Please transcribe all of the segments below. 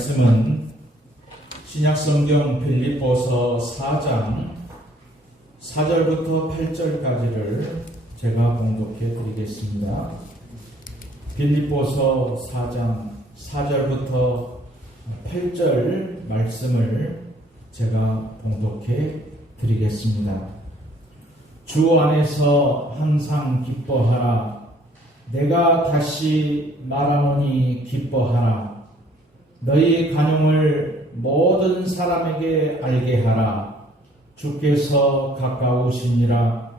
말씀은 신약성경 빌립보서 4장 4절부터 8절까지를 제가 봉독해 드리겠습니다. 빌립보서 4장 4절부터 8절 말씀을 제가 봉독해 드리겠습니다. 주 안에서 항상 기뻐하라. 내가 다시 말하노니 기뻐하라. 너희 간용을 모든 사람에게 알게 하라. 주께서 가까우시니라.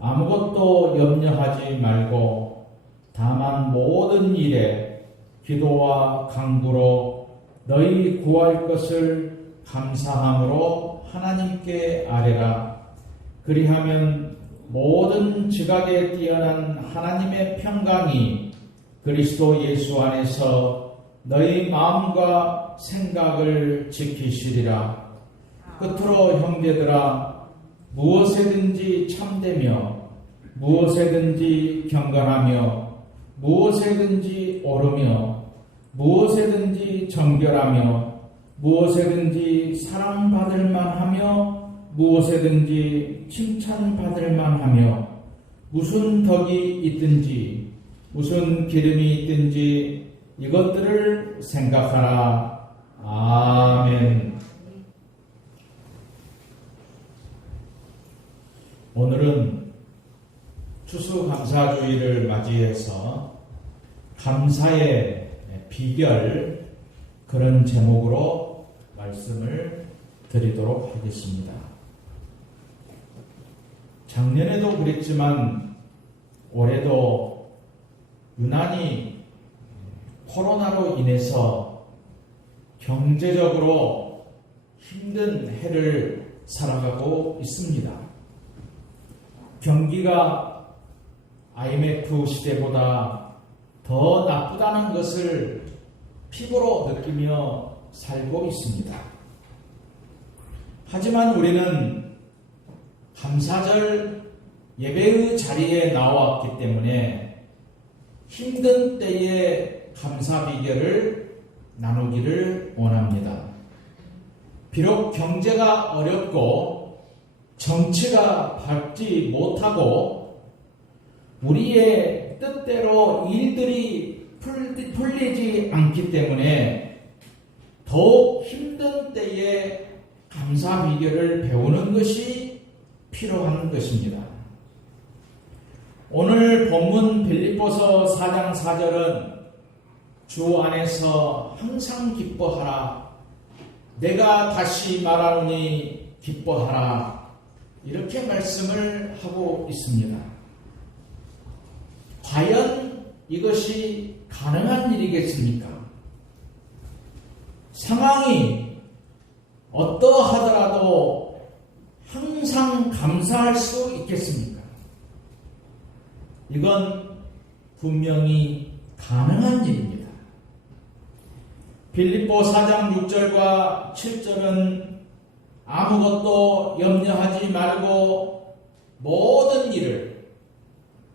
아무것도 염려하지 말고 다만 모든 일에 기도와 간구로 너희 구할 것을 감사함으로 하나님께 아뢰라. 그리하면 모든 지각에 뛰어난 하나님의 평강이 그리스도 예수 안에서 너희 마음과 생각을 지키시리라. 끝으로 형제들아, 무엇에든지 참되며 무엇에든지 경건하며 무엇에든지 옳으며 무엇에든지 정결하며 무엇에든지 사랑받을 만하며 무엇에든지 칭찬받을 만하며 무슨 덕이 있든지 무슨 기름이 있든지 이것들을 생각하라. 아멘. 오늘은 추수감사주의를 맞이해서 감사의 비결, 그런 제목으로 말씀을 드리도록 하겠습니다. 작년에도 그랬지만 올해도 유난히 코로나로 인해서 경제적으로 힘든 해를 살아가고 있습니다. 경기가 IMF 시대보다 더 나쁘다는 것을 피부로 느끼며 살고 있습니다. 하지만 우리는 감사절 예배의 자리에 나왔기 때문에 힘든 때의 감사 비결을 나누기를 원합니다. 비록 경제가 어렵고 정치가 밝지 못하고 우리의 뜻대로 일들이 풀리지 않기 때문에 더욱 힘든 때에 감사 비결을 배우는 것이 필요한 것입니다. 오늘 본문 빌립보서 4장 4절은 주 안에서 항상 기뻐하라. 내가 다시 말하노니 기뻐하라. 이렇게 말씀을 하고 있습니다. 과연 이것이 가능한 일이겠습니까? 상황이 어떠하더라도 항상 감사할 수 있겠습니까? 이건 분명히 가능한 일입니다. 빌립보 4장 6절과 7절은 아무것도 염려하지 말고 모든 일을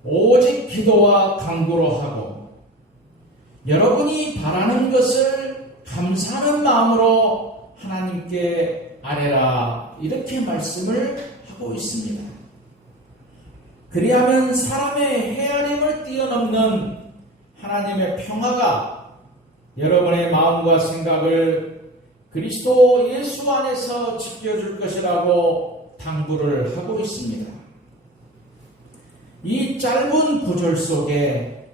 오직 기도와 간구로 하고 여러분이 바라는 것을 감사하는 마음으로 하나님께 아뢰라. 이렇게 말씀을 하고 있습니다. 그리하면 사람의 헤아림을 뛰어넘는 하나님의 평화가 여러분의 마음과 생각을 그리스도 예수 안에서 지켜줄 것이라고 당부를 하고 있습니다. 이 짧은 구절 속에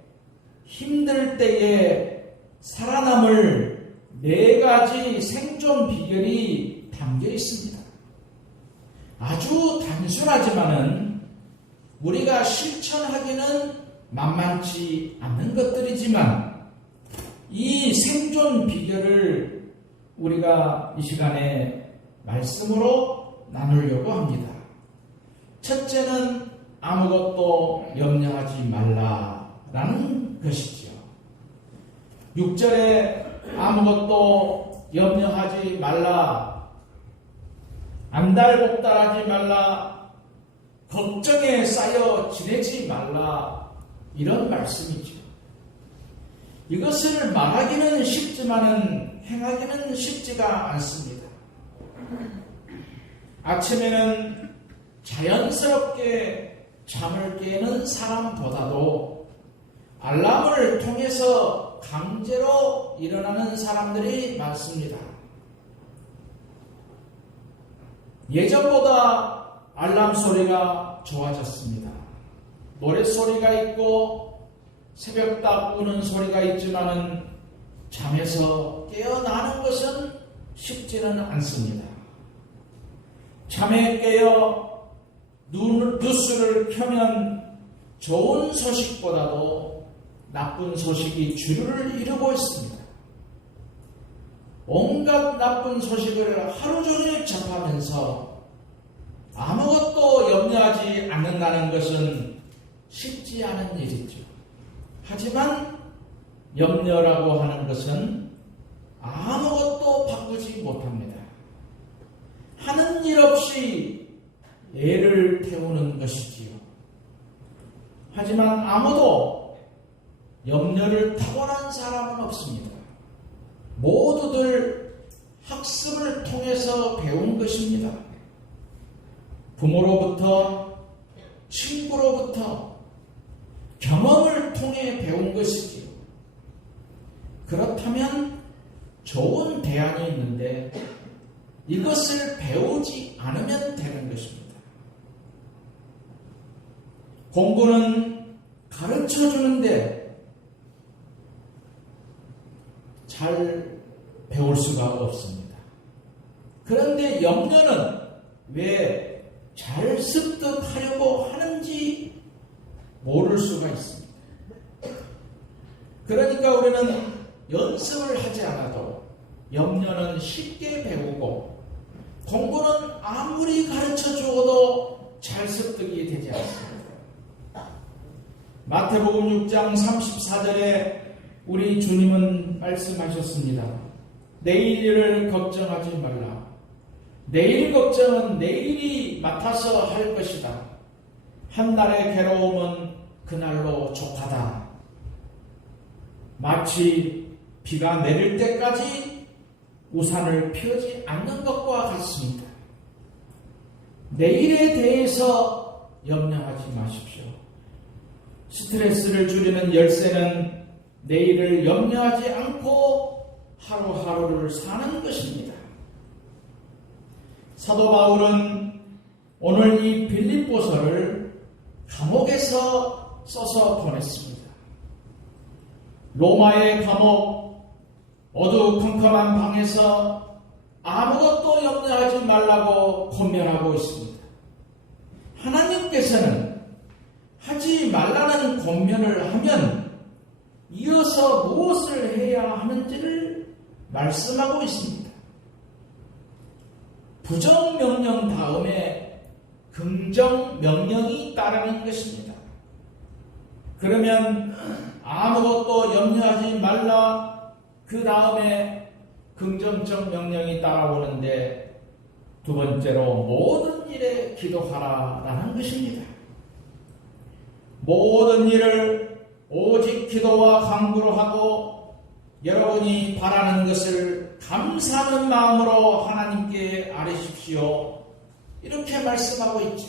힘들 때에 살아남을 4가지 생존 비결이 담겨 있습니다. 아주 단순하지만은 우리가 실천하기는 만만치 않는 것들이지만 이 생존 비결을 우리가 이 시간에 말씀으로 나누려고 합니다. 첫째는 아무것도 염려하지 말라라는 것이지요. 6절에 아무것도 염려하지 말라, 안달복달하지 말라, 걱정에 쌓여 지내지 말라, 이런 말씀이죠. 이것을 말하기는 쉽지만은 행하기는 쉽지가 않습니다. 아침에는 자연스럽게 잠을 깨는 사람보다도 알람을 통해서 강제로 일어나는 사람들이 많습니다. 예전보다 알람 소리가 좋아졌습니다. 노랫소리가 있고 새벽닭 우는 소리가 있지만은 잠에서 깨어나는 것은 쉽지는 않습니다. 잠에 깨어 뉴스를 켜면 좋은 소식보다도 나쁜 소식이 주류를 이루고 있습니다. 온갖 나쁜 소식을 하루 종일 접하면서 아무것도 염려하지 않는다는 것은 쉽지 않은 일이죠. 하지만 염려라고 하는 것은 아무것도 바꾸지 못합니다. 하는 일 없이 애를 태우는 것이지요. 하지만 아무도 염려를 타고난 사람은 없습니다. 모두들 학습을 통해서 배운 것입니다. 부모로부터, 친구로부터 경험을 통해 배운 것이지요. 그렇다면 좋은 대안이 있는데 이것을 배우지 않으면 되는 것입니다. 공부는 가르쳐 주는데 잘 배울 수가 없습니다. 그런데 염려는 왜 잘 습득하려고 하는지 모를 수가 있습니다. 그러니까 우리는 연습을 하지 않아도 염려는 쉽게 배우고 공부는 아무리 가르쳐 주어도 잘 습득이 되지 않습니다. 마태복음 6장 34절에 우리 주님은 말씀하셨습니다. 내일 일을 걱정하지 말라. 내일 걱정은 내일이 맡아서 할 것이다. 한날의 괴로움은 그날로 족하다. 마치 비가 내릴 때까지 우산을 펴지 않는 것과 같습니다. 내일에 대해서 염려하지 마십시오. 스트레스를 줄이는 열쇠는 내일을 염려하지 않고 하루하루를 사는 것입니다. 사도 바울은 오늘 이 빌립보서를 감옥에서 써서 보냈습니다. 로마의 감옥, 어두컴컴한 방에서 아무것도 염려하지 말라고 권면하고 있습니다. 하나님께서는 하지 말라는 권면을 하면 이어서 무엇을 해야 하는지를 말씀하고 있습니다. 부정명령 다음에 긍정명령이 따르는 것입니다. 그러면 아무것도 염려하지 말라, 그 다음에 긍정적 명령이 따라오는데 두 번째로 모든 일에 기도하라라는 것입니다. 모든 일을 오직 기도와 간구로 하고 여러분이 바라는 것을 감사하는 마음으로 하나님께 아뢰십시오. 이렇게 말씀하고 있죠.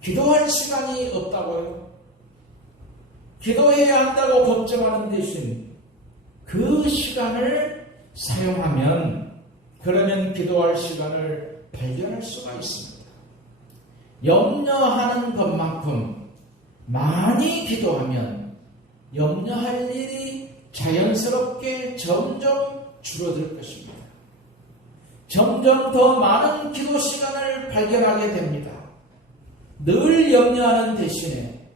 기도할 시간이 없다고요? 기도해야 한다고 걱정하는 대신 그 시간을 사용하면 그러면 기도할 시간을 발견할 수가 있습니다. 염려하는 것만큼 많이 기도하면 염려할 일이 자연스럽게 점점 줄어들 것입니다. 점점 더 많은 기도 시간을 발견하게 됩니다. 늘 염려하는 대신에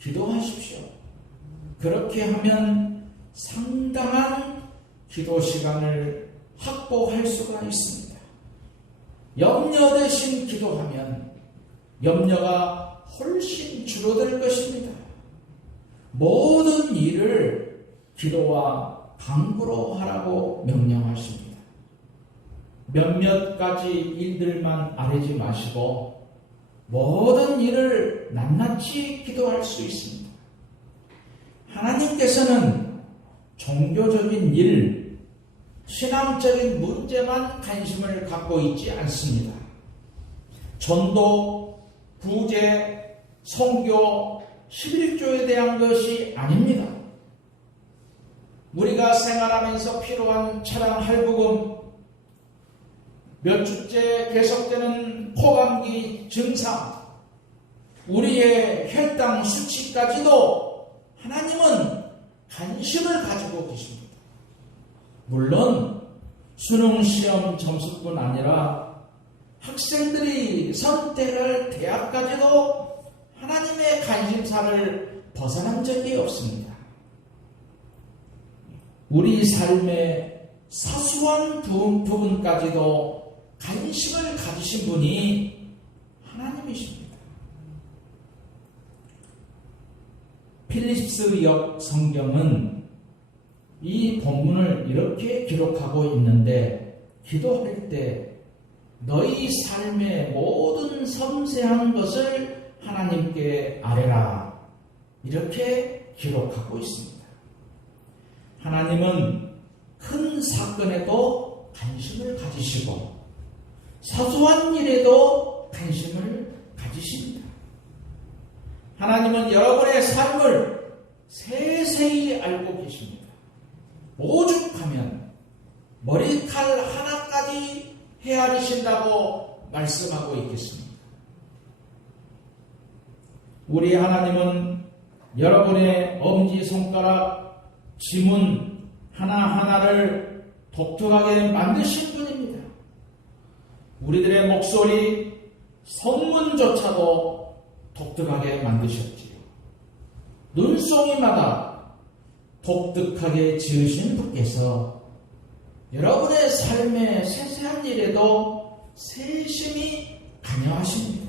기도하십시오. 그렇게 하면 상당한 기도 시간을 확보할 수가 있습니다. 염려 대신 기도하면 염려가 훨씬 줄어들 것입니다. 모든 일을 기도와 간구로 하라고 명령하십니다. 몇몇 가지 일들만 아뢰지 마시고 모든 일을 낱낱이 기도할 수 있습니다. 하나님께서는 종교적인 일, 신앙적인 문제만 관심을 갖고 있지 않습니다. 전도, 구제, 선교, 11조에 대한 것이 아닙니다. 우리가 생활하면서 필요한 차량 할부금, 몇 주째 계속되는 코감기 증상, 우리의 혈당 수치까지도 하나님은 관심을 가지고 계십니다. 물론 수능 시험 점수뿐 아니라 학생들이 선택할 대학까지도 하나님의 관심사를 벗어난 적이 없습니다. 우리 삶의 사소한 부분까지도 관심을 가지신 분이 하나님이십니다. 필립스역 성경은 이 본문을 이렇게 기록하고 있는데, 기도할 때 너희 삶의 모든 섬세한 것을 하나님께 아뢰라, 이렇게 기록하고 있습니다. 하나님은 큰 사건에도 관심을 가지시고 사소한 일에도 관심을 가지십니다. 하나님은 여러분의 삶을 세세히 알고 계십니다. 오죽하면 머리칼 하나까지 헤아리신다고 말씀하고 있겠습니다. 우리 하나님은 여러분의 엄지손가락, 지문 하나하나를 독특하게 만드신 분입니다. 우리들의 목소리, 선문조차도 독특하게 만드셨지요. 눈송이마다 독특하게 지으신 분께서 여러분의 삶의 세세한 일에도 세심히 관여하십니다.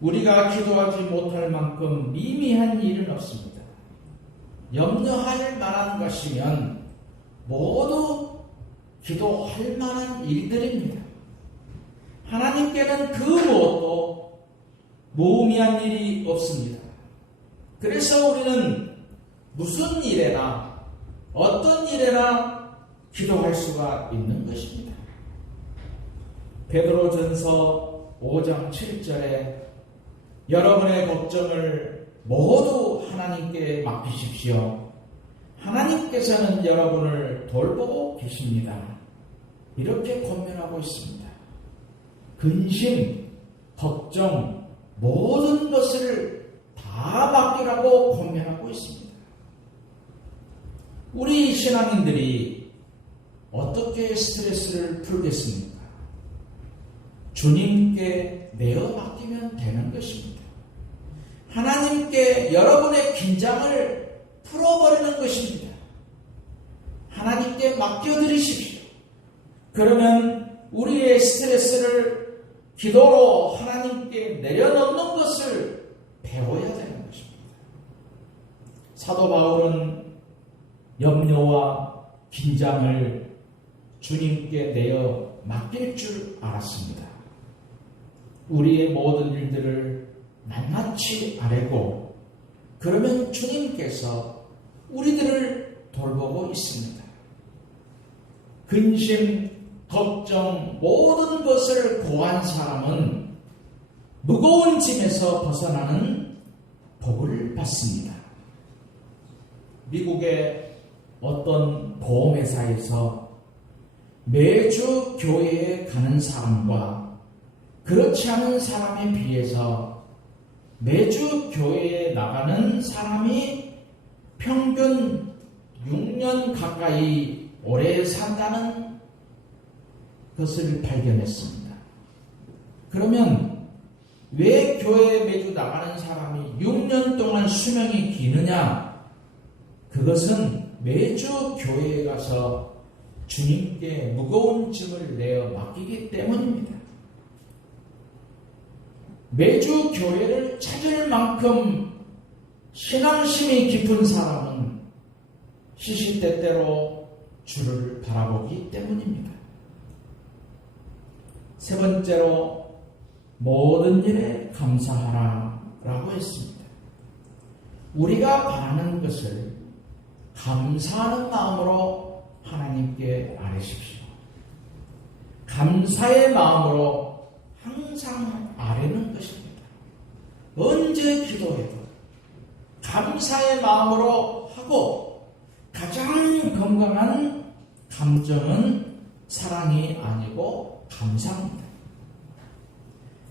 우리가 기도하지 못할 만큼 미미한 일은 없습니다. 염려할 만한 것이면 모두 기도할 만한 일들입니다. 하나님께는 그 무엇도 무의미한 일이 없습니다. 그래서 우리는 무슨 일에나 어떤 일에나 기도할 수가 있는 것입니다. 베드로전서 5장 7절에 여러분의 걱정을 모두 하나님께 맡기십시오. 하나님께서는 여러분을 돌보고 계십니다. 이렇게 권면하고 있습니다. 근심, 걱정, 모든 것을 다 맡기라고 권면하고 있습니다. 우리 신앙인들이 어떻게 스트레스를 풀겠습니까? 주님께 내어 맡기면 되는 것입니다. 하나님께 여러분의 긴장을 풀어버리는 것입니다. 하나님께 맡겨드리십시오. 그러면 우리의 스트레스를 기도로 하나님께 내려놓는 것을 배워야 되는 것입니다. 사도 바울은 염려와 긴장을 주님께 내어 맡길 줄 알았습니다. 우리의 모든 일들을 낱낱이 아뢰고 그러면 주님께서 우리들을 돌보고 있습니다. 근심, 걱정, 모든 것을 고한 사람은 무거운 짐에서 벗어나는 복을 받습니다. 미국의 어떤 보험회사에서 매주 교회에 가는 사람과 그렇지 않은 사람에 비해서 매주 교회에 나가는 사람이 평균 6년 가까이 오래 산다는 것을 발견했습니다. 그러면 왜 교회에 매주 나가는 사람이 6년 동안 수명이 기느냐? 그것은 매주 교회에 가서 주님께 무거운 짐을 내어 맡기기 때문입니다. 매주 교회를 찾을 만큼 신앙심이 깊은 사람은 시시때때로 주를 바라보기 때문입니다. 세 번째로 모든 일에 감사하라 라고 했습니다. 우리가 바라는 것을 감사하는 마음으로 하나님께 아뢰십시오. 감사의 마음으로 항상 아뢰는 것입니다. 언제 기도해도 감사의 마음으로 하고, 가장 건강한 감정은 사랑이 아니고 감사입니다.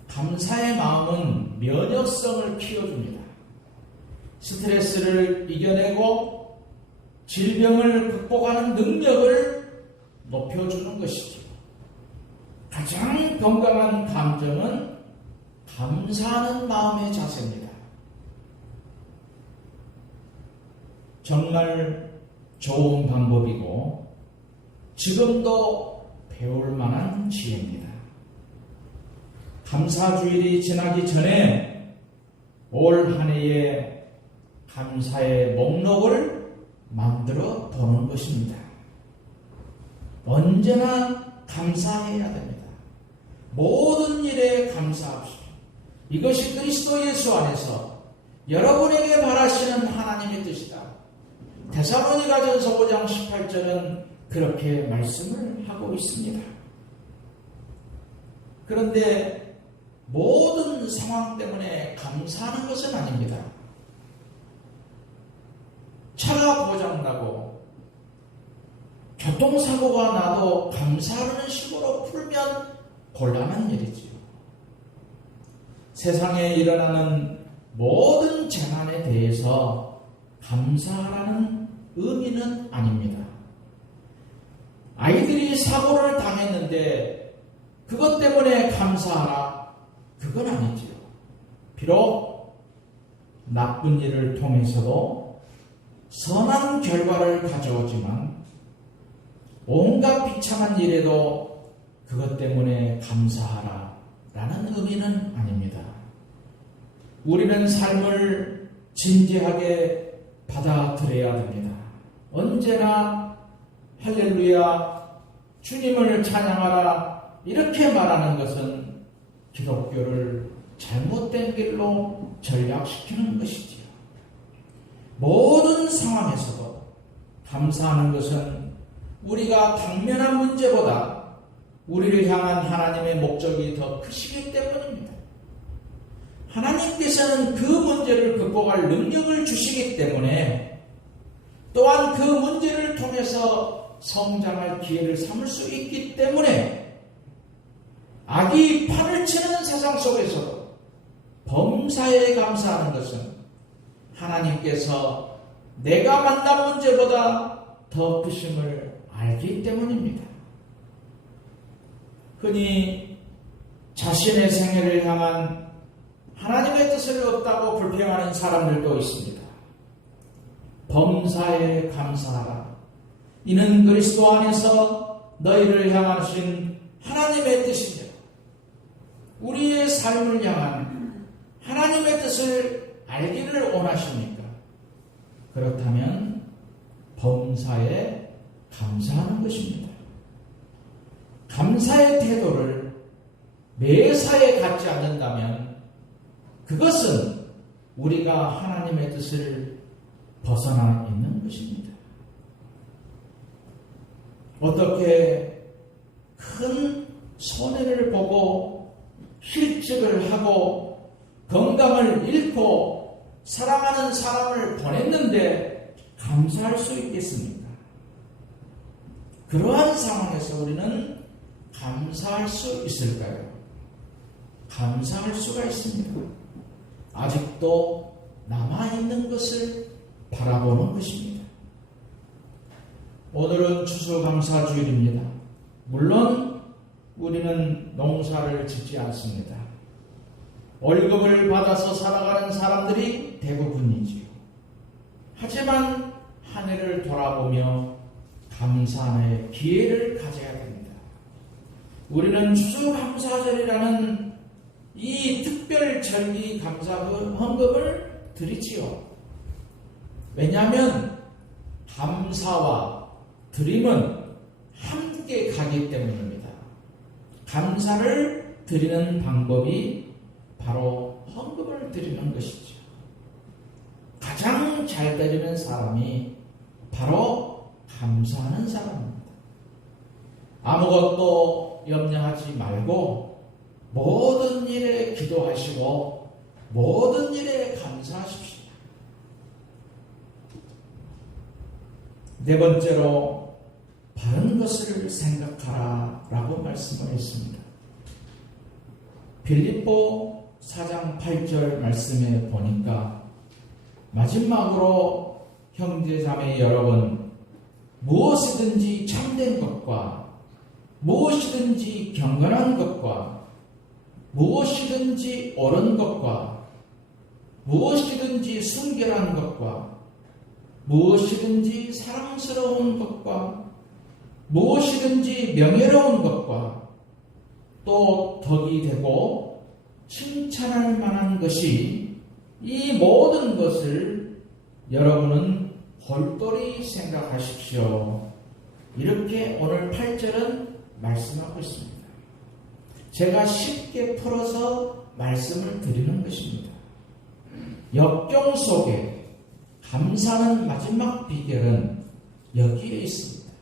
감사의 마음은 면역성을 키워줍니다. 스트레스를 이겨내고 질병을 극복하는 능력을 높여주는 것이죠. 가장 건강한 감정은 감사하는 마음의 자세입니다. 정말 좋은 방법이고 지금도 배울 만한 지혜입니다. 감사주일이 지나기 전에 올 한 해의 감사의 목록을 만들어 보는 것입니다. 언제나 감사해야 됩니다. 모든 일에 감사합시다. 이것이 그리스도 예수 안에서 여러분에게 바라시는 하나님의 뜻이다. 데살로니가전서 5장 18절은 그렇게 말씀을 하고 있습니다. 그런데 모든 상황 때문에 감사하는 것은 아닙니다. 차가 고장나고 교통사고가 나도 감사하는 식으로 풀면 곤란한 일이지요. 세상에 일어나는 모든 재난에 대해서 감사하라는 의미는 아닙니다. 아이들이 사고를 당했는데 그것 때문에 감사하라, 그건 아니지요. 비록 나쁜 일을 통해서도 선한 결과를 가져오지만 온갖 비참한 일에도 그것 때문에 감사하라 라는 의미는 아닙니다. 우리는 삶을 진지하게 받아들여야 됩니다. 언제나 할렐루야, 주님을 찬양하라 이렇게 말하는 것은 기독교를 잘못된 길로 전락시키는 것이지요. 모든 상황에서도 감사하는 것은 우리가 당면한 문제보다 우리를 향한 하나님의 목적이 더 크시기 때문입니다. 하나님께서는 그 문제를 극복할 능력을 주시기 때문에, 또한 그 문제를 통해서 성장할 기회를 삼을 수 있기 때문에, 악이 판을 치는 세상 속에서도 범사에 감사하는 것은 하나님께서 내가 만난 문제보다 더 크심을 알기 때문입니다. 흔히 자신의 생애를 향한 하나님의 뜻을 없다고 불평하는 사람들도 있습니다. 범사에 감사하라. 이는 그리스도 안에서 너희를 향하신 하나님의 뜻이며 우리의 삶을 향한 하나님의 뜻을 알기를 원하십니까? 그렇다면 범사에 감사하는 것입니다. 감사의 태도를 매사에 갖지 않는다면 그것은 우리가 하나님의 뜻을 벗어나 있는 것입니다. 어떻게 큰 손해를 보고 실직을 하고 건강을 잃고 사랑하는 사람을 보냈는데 감사할 수 있겠습니까? 그러한 상황에서 우리는 감사할 수 있을까요? 감사할 수가 있습니다. 아직도 남아있는 것을 바라보는 것입니다. 오늘은 추수감사주일입니다. 물론 우리는 농사를 짓지 않습니다. 월급을 받아서 살아가는 사람들이 대부분이지요. 하지만 한 해를 돌아보며 감사의 기회를 가져야 됩니다. 우리는 추수감사절이라는 이 특별 절기 감사 헌금을 드리지요. 왜냐하면 감사와 드림은 함께 가기 때문입니다. 감사를 드리는 방법이 바로 헌금을 드리는 것이죠. 가장 잘 되려는 사람이 바로 감사하는 사람입니다. 아무것도 염려하지 말고 모든 일에 기도하시고 모든 일에 감사하십시오. 네 번째로 바른 것을 생각하라 라고 말씀을 했습니다. 빌립보 4장 8절 말씀에 보니까 마지막으로 형제자매 여러분, 무엇이든지 참된 것과 무엇이든지 경건한 것과 무엇이든지 옳은 것과 무엇이든지 순결한 것과 무엇이든지 사랑스러운 것과 무엇이든지 명예로운 것과 또 덕이 되고 칭찬할 만한 것이 이 모든 것을 여러분은 골똘히 생각하십시오. 이렇게 오늘 8절은 말씀하고 있습니다. 제가 쉽게 풀어서 말씀을 드리는 것입니다. 역경 속에 감사하는 마지막 비결은 여기에 있습니다.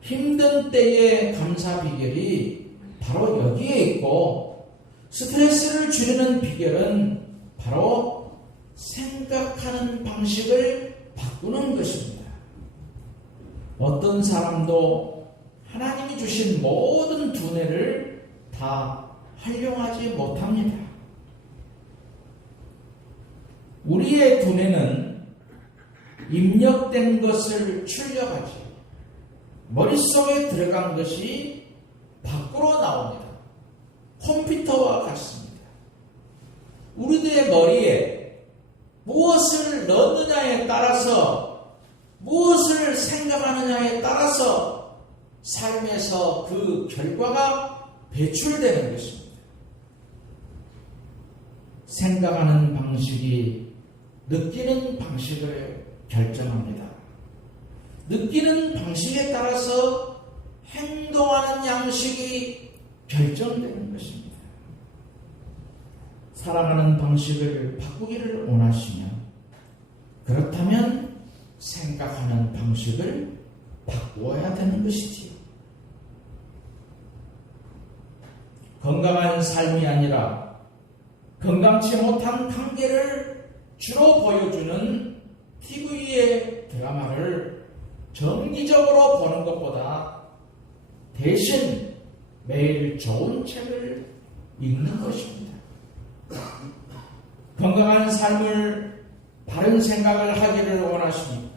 힘든 때의 감사 비결이 바로 여기에 있고, 스트레스를 줄이는 비결은 바로 생각하는 방식을 바꾸는 것입니다. 어떤 사람도 하나님이 주신 모든 두뇌를 다 활용하지 못합니다. 우리의 두뇌는 입력된 것을 출력하지, 머릿속에 들어간 것이 밖으로 나옵니다. 컴퓨터와 같습니다. 우리들의 머리에 무엇을 넣느냐에 따라서, 무엇을 생각하느냐에 따라서 삶에서 그 결과가 배출되는 것입니다. 생각하는 방식이 느끼는 방식을 결정합니다. 느끼는 방식에 따라서 행동하는 양식이 결정되는 것입니다. 살아가는 방식을 바꾸기를 원하시면, 그렇다면 생각하는 방식을 바꾸어야 되는 것이지요. 건강한 삶이 아니라 건강치 못한 관계를 주로 보여주는 TV의 드라마를 정기적으로 보는 것보다 대신 매일 좋은 책을 읽는 것입니다. 건강한 삶을, 바른 생각을 하기를 원하십니까?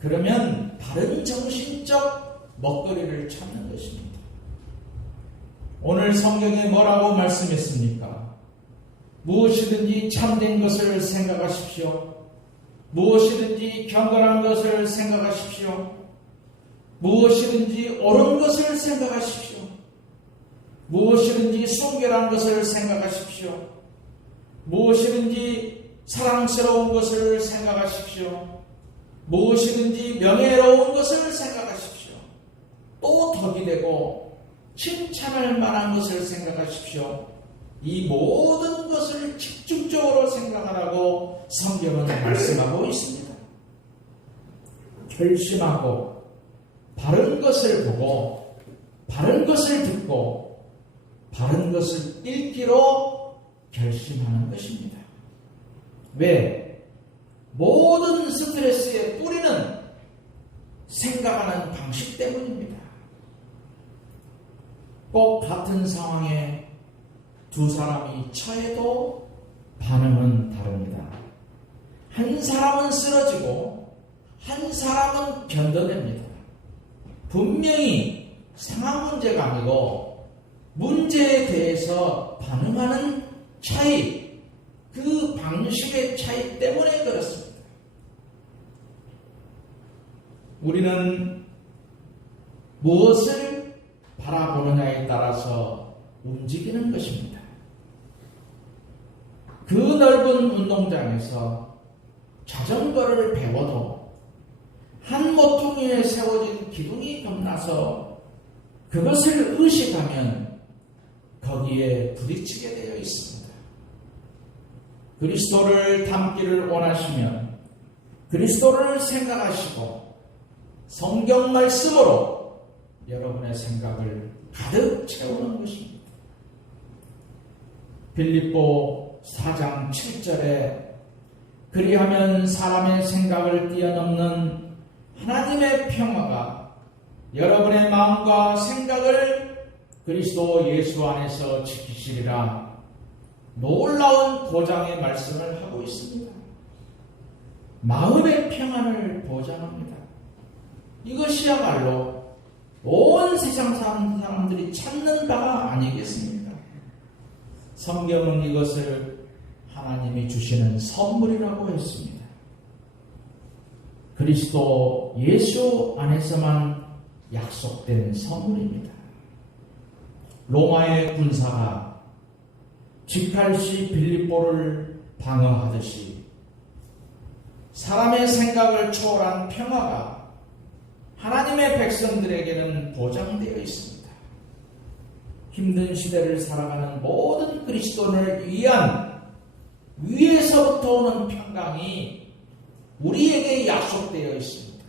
그러면 바른 정신적 먹거리를 찾는 것입니다. 오늘 성경에 뭐라고 말씀했습니까? 무엇이든지 참된 것을 생각하십시오. 무엇이든지 경건한 것을 생각하십시오. 무엇이든지 옳은 것을 생각하십시오. 무엇이든지 순결한 것을 생각하십시오. 무엇이든지 사랑스러운 것을 생각하십시오. 무엇이든지 명예로운 것을 생각하십시오. 또 덕이 되고 칭찬할 만한 것을 생각하십시오. 이 모든 것을 집중적으로 생각하라고 성경은 말씀하고 있습니다. 결심하고 바른 것을 보고 바른 것을 듣고 바른 것을 읽기로 결심하는 것입니다. 왜? 모든 스트레스의 뿌리는 생각하는 방식 때문입니다. 꼭 같은 상황에 두 사람이 처해도 반응은 다릅니다. 한 사람은 쓰러지고 한 사람은 견뎌냅니다. 분명히 상황 문제가 아니고 문제에 대해서 반응하는 차이, 그 방식의 차이 때문에 그렇습니다. 우리는 무엇을 바라보느냐에 따라서 움직이는 것입니다. 그 넓은 운동장에서 자전거를 배워도 한 모퉁이에 세워진 기둥이 겁나서 그것을 의식하면 거기에 부딪히게 되어 있습니다. 그리스도를 닮기를 원하시면 그리스도를 생각하시고 성경 말씀으로 여러분의 생각을 가득 채우는 것입니다. 빌립보 4장 7절에 그리하면 사람의 생각을 뛰어넘는 하나님의 평화가 여러분의 마음과 생각을 그리스도 예수 안에서 지키시리라 놀라운 보장의 말씀을 하고 있습니다. 마음의 평안을 보장합니다. 이것이야말로 온 세상 사람들이 찾는 바가 아니겠습니까? 성경은 이것을 하나님이 주시는 선물이라고 했습니다. 그리스도 예수 안에서만 약속된 선물입니다. 로마의 군사가 직할시 빌립보를 방어하듯이 사람의 생각을 초월한 평화가 하나님의 백성들에게는 보장되어 있습니다. 힘든 시대를 살아가는 모든 그리스도인을 위한 위에서부터 오는 평강이 우리에게 약속되어 있습니다.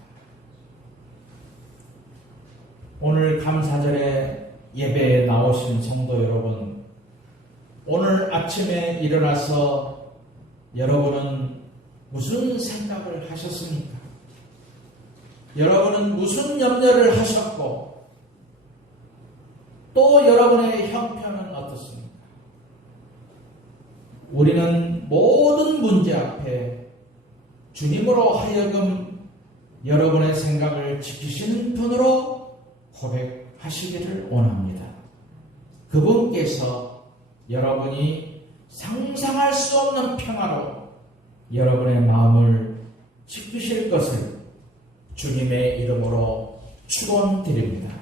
오늘 감사절에 예배에 나오신 성도 여러분, 오늘 아침에 일어나서 여러분은 무슨 생각을 하셨습니까? 여러분은 무슨 염려를 하셨고 또 여러분의 형편은 어떻습니까? 우리는 모든 문제 앞에 주님으로 하여금 여러분의 생각을 지키시는 분으로 고백하시기를 원합니다. 그분께서 여러분이 상상할 수 없는 평화로 여러분의 마음을 지키실 것을 주님의 이름으로 축원드립니다.